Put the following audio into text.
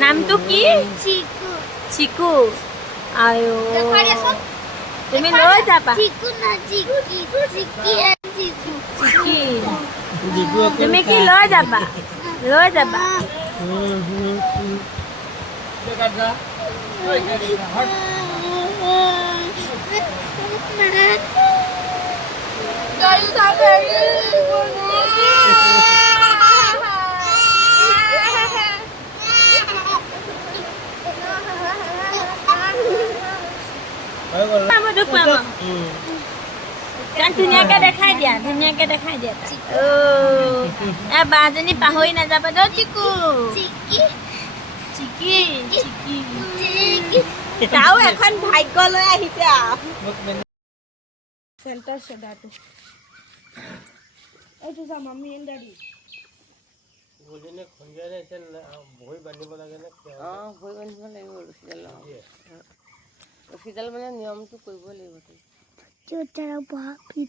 নামটো কি? চিকু চিকু। আয়ো তুমি লৈ যাবা। চিকু না চিকি চিকি চিকু চিকি তুমি কি লৈ যাবা? লৈ যাবা। ধুনীয়াকে দেখাই দিয়া, ধুনীয়াকে দেখাই দিয়া। বাজনী পাহৰি নাযাবা দেই চিকু। চিকি চিকি চিকি চিকি তাও এখন ভাগ্য লৈ আহিছে আৰু চেণ্টাৰ চদাটো এইটো যা মামি এন দাদি গোলিনে খঞ্জিয়াই আছে ভৰি বান্ধিব লাগে নে ভৰি বান্ধিব লাগিব ৰছীডাল মানে নিয়মটো কৰিব লাগিব।